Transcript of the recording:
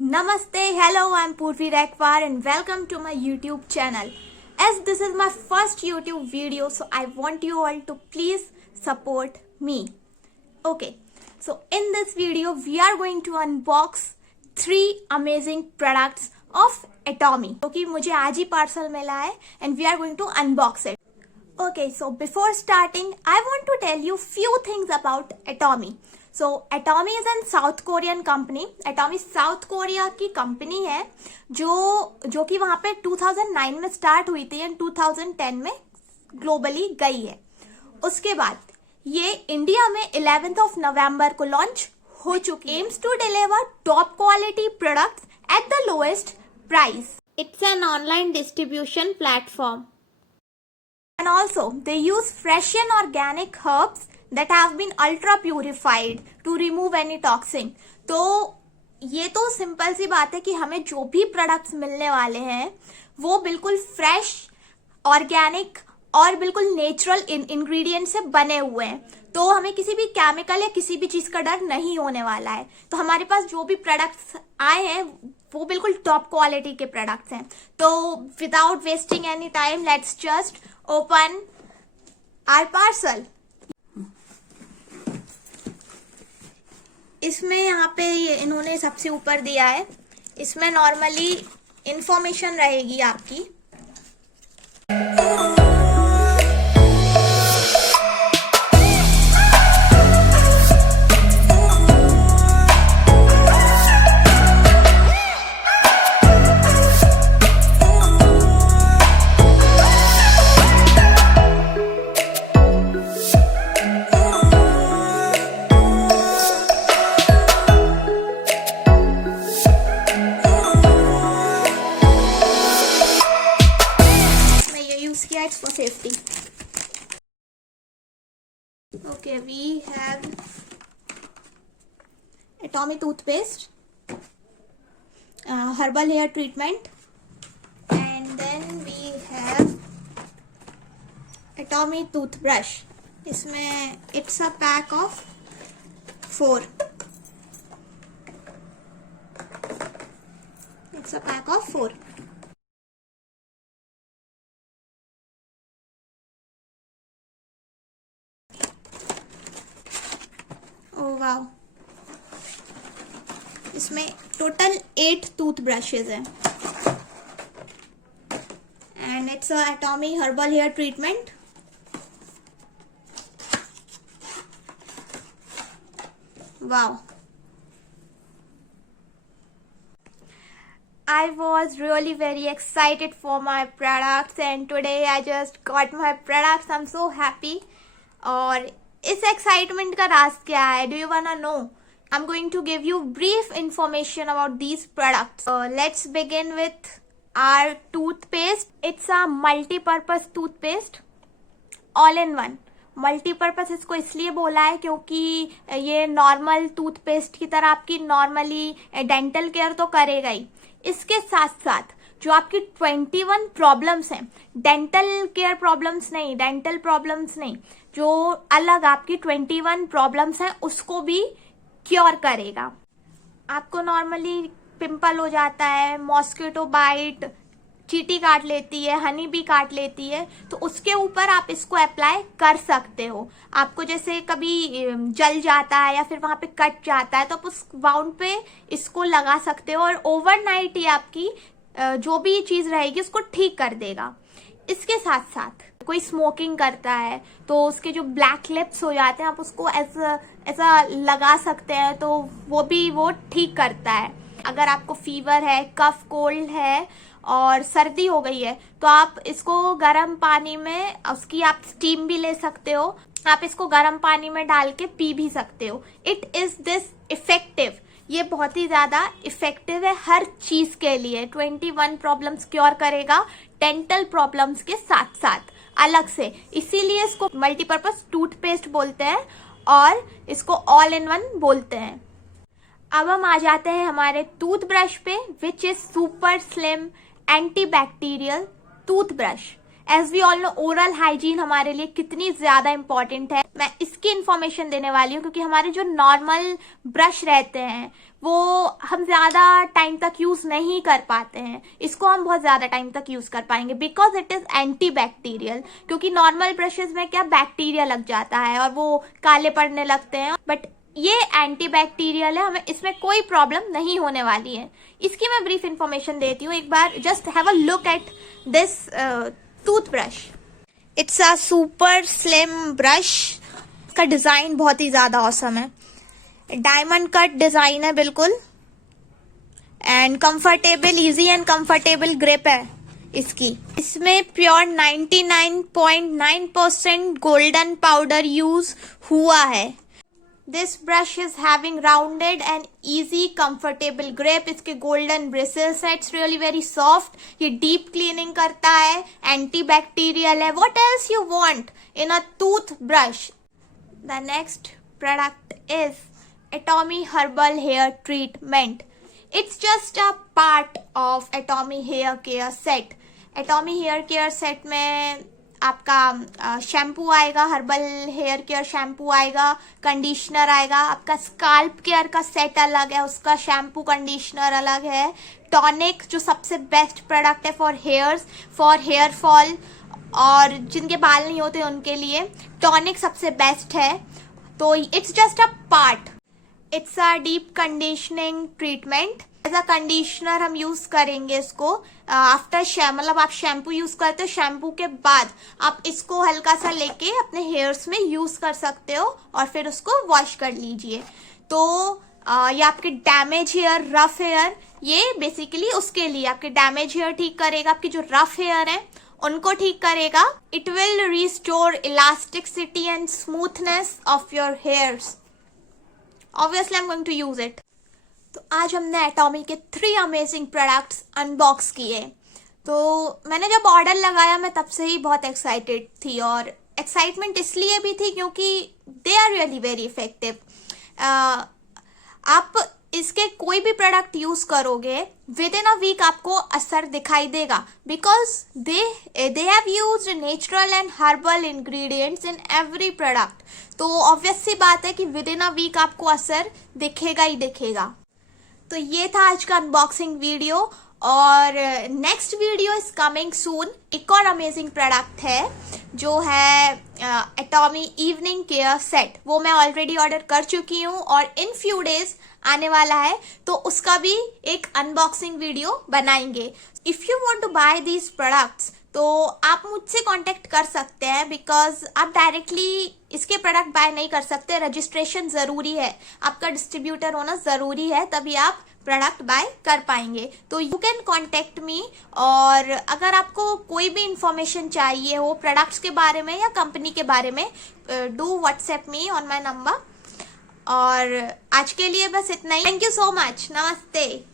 Namaste, hello, I'm Poorvee Raikwar and welcome to my YouTube channel. As this is my first YouTube video, so I want you all to please support me. Okay, so in this video, we are going to unbox 3 amazing products of Atomy. क्योंकि मुझे आज ही parcel मिला है and we are going to unbox it. Okay, so before starting, I want to tell you few things about Atomy. So Atomy is an South Korean company. Atomy South Korea की company है जो कि वहाँ पे 2009 में start हुई थी and 2010 में ग्लोबली गई है. उसके बाद ये इंडिया में 11th of November को लॉन्च हो चुकी है. Aims to deliver top quality products at the lowest price. It's an online distribution platform. And also they use fresh and organic herbs that have been ultra purified to remove any toxin. तो ये तो simple सी बात है कि हमें जो भी products मिलने वाले हैं वो बिल्कुल फ्रेश, ऑर्गेनिक और बिल्कुल नेचुरल इंग्रेडिएंट से बने हुए हैं. तो हमें किसी भी केमिकल या किसी भी चीज का डर नहीं होने वाला है. तो हमारे पास जो भी प्रोडक्ट्स आए हैं वो बिल्कुल टॉप क्वालिटी के प्रोडक्ट्स हैं. तो without wasting any time, let's just open our parcel. इसमें यहाँ पे इन्होंने सबसे ऊपर दिया है, इसमें नॉर्मली इंफॉर्मेशन रहेगी आपकी. It's for safety. Okay, we have Atomy toothpaste, herbal hair treatment, and then we have Atomy toothbrush. इसमें it's a pack of 4. It's a pack of 4. Oh wow, इसमें टोटल 8 टूथब्रशेज हैं and it's a Atomy herbal hair treatment. Wow, I was really very excited for my products and today I just got my products. I'm so happy. और इस excitement का राज क्या है? Do you wanna know? I am going to give you brief information about these products. Let's begin with our toothpaste. It's a multipurpose toothpaste, all in one. Multipurpose इसको इसलिए बोला है क्योंकि ये नॉर्मल टूथपेस्ट की तरह आपकी नॉर्मली डेंटल केयर तो करेगा ही, इसके साथ साथ जो आपकी 21 प्रॉब्लम्स हैं, डेंटल केयर प्रॉब्लम्स नहीं, डेंटल प्रॉब्लम्स नहीं, जो अलग आपकी 21 प्रॉब्लम्स हैं उसको भी क्योर करेगा. आपको नॉर्मली पिंपल हो जाता है, मॉस्किटो बाइट, चींटी काट लेती है, हनी भी काट लेती है, तो उसके ऊपर आप इसको अप्लाई कर सकते हो. आपको जैसे कभी जल जाता है या फिर वहां पे कट जाता है तो आप उस वाउंड पे इसको लगा सकते हो और ओवरनाइट ही आपकी जो भी चीज रहेगी उसको ठीक कर देगा. इसके साथ साथ कोई स्मोकिंग करता है तो उसके जो ब्लैक लिप्स हो जाते हैं आप उसको ऐसा लगा सकते हैं, तो वो ठीक करता है. अगर आपको फीवर है, कफ कोल्ड है और सर्दी हो गई है तो आप इसको गर्म पानी में उसकी आप स्टीम भी ले सकते हो. आप इसको गर्म पानी में डाल के पी भी सकते हो. It is this effective. ये बहुत ही ज्यादा इफेक्टिव है हर चीज के लिए. 21 प्रॉब्लम्स क्योर करेगा डेंटल प्रॉब्लम्स के साथ साथ अलग से. इसीलिए इसको मल्टीपर्पज टूथपेस्ट बोलते हैं और इसको ऑल इन वन बोलते हैं. अब हम आ जाते हैं हमारे टूथब्रश पे, which is super slim antibacterial toothbrush. As we all know, oral hygiene हमारे लिए कितनी ज्यादा इंपॉर्टेंट है. मैं इसकी इंफॉर्मेशन देने वाली हूँ, क्योंकि हमारे जो नॉर्मल ब्रश रहते हैं वो हम ज्यादा टाइम तक यूज नहीं कर पाते हैं, इसको हम बहुत ज्यादा टाइम तक यूज कर पाएंगे because it is anti bacterial. क्योंकि नॉर्मल ब्रशेस में क्या बैक्टीरिया लग जाता है और वो काले पड़ने लगते हैं, बट ये एंटी बैक्टीरियल है, हमें इसमें कोई प्रॉब्लम नहीं होने वाली है। इसकी मैं ब्रीफ इंफॉर्मेशन देती हूँ। एक बार just have a look at this toothbrush. It's a super slim brush. इसका डिजाइन बहुत ही ज्यादा ऑसम है, डायमंड कट डिजाइन है बिल्कुल, and comfortable, easy and comfortable grip है इसकी। इसमें प्योर 99.9% गोल्डन पाउडर यूज हुआ है। This brush is having rounded and easy comfortable grip. इसके गोल्डन ब्रिसल्स है, इट्स रियली वेरी सॉफ्ट। ये डीप क्लीनिंग करता है, एंटी बैक्टीरियल है। What else you want in a tooth brush? The next product is Atomy herbal hair treatment. It's just a part of Atomy hair care set. Atomy hair care set में आपका shampoo आएगा, herbal hair care shampoo आएगा, conditioner आएगा, आपका scalp care का set अलग है, उसका शैम्पू कंडीशनर अलग है, टॉनिक जो सबसे बेस्ट प्रोडक्ट है for hairs, for hair fall और जिनके बाल नहीं होते उनके लिए टॉनिक सबसे बेस्ट है। तो it's just a part. It's a deep conditioning treatment. As a conditioner हम यूज करेंगे इसको आफ्टर मतलब आप शैम्पू यूज करते हो, शैम्पू के बाद आप इसको हल्का सा लेके अपने हेयर्स में यूज कर सकते हो और फिर उसको वॉश कर लीजिए। तो ये आपके डैमेज हेयर, रफ हेयर, ये बेसिकली उसके लिए आपके डैमेज हेयर ठीक करेगा, आपकी जो रफ हेयर है उनको ठीक करेगा। It will restore elasticity and smoothness of your hairs. Obviously I'm going to use it. तो आज हमने एटॉमी के 3 अमेजिंग प्रोडक्ट्स अनबॉक्स किए। तो मैंने जब ऑर्डर लगाया मैं तब से ही बहुत एक्साइटेड थी, और एक्साइटमेंट इसलिए भी थी क्योंकि they are really very effective. आप इसके कोई भी प्रोडक्ट यूज करोगे विद इन अ वीक आपको असर दिखाई देगा, because they have used natural and herbal ingredients in every product. तो ऑब्वियस सी बात है कि विद इन अ वीक आपको असर दिखेगा ही दिखेगा। तो ये था आज का अनबॉक्सिंग वीडियो, और next video is coming soon. एक और अमेजिंग प्रोडक्ट है जो है एटॉमी इवनिंग केयर सेट। वो मैं ऑलरेडी ऑर्डर कर चुकी हूँ और इन फ्यू डेज आने वाला है, तो उसका भी एक अनबॉक्सिंग वीडियो बनाएंगे। If you want to buy these products तो आप मुझसे कांटेक्ट कर सकते हैं, बिकॉज आप डायरेक्टली इसके प्रोडक्ट बाय नहीं कर सकते, रजिस्ट्रेशन जरूरी है, आपका डिस्ट्रीब्यूटर होना जरूरी है, तभी आप प्रोडक्ट बाय कर पाएंगे। तो यू कैन कांटेक्ट मी, और अगर आपको कोई भी इंफॉर्मेशन चाहिए हो प्रोडक्ट्स के बारे में या कंपनी के बारे में, do WhatsApp me on my number. और आज के लिए बस इतना ही। Thank you so much. नमस्ते।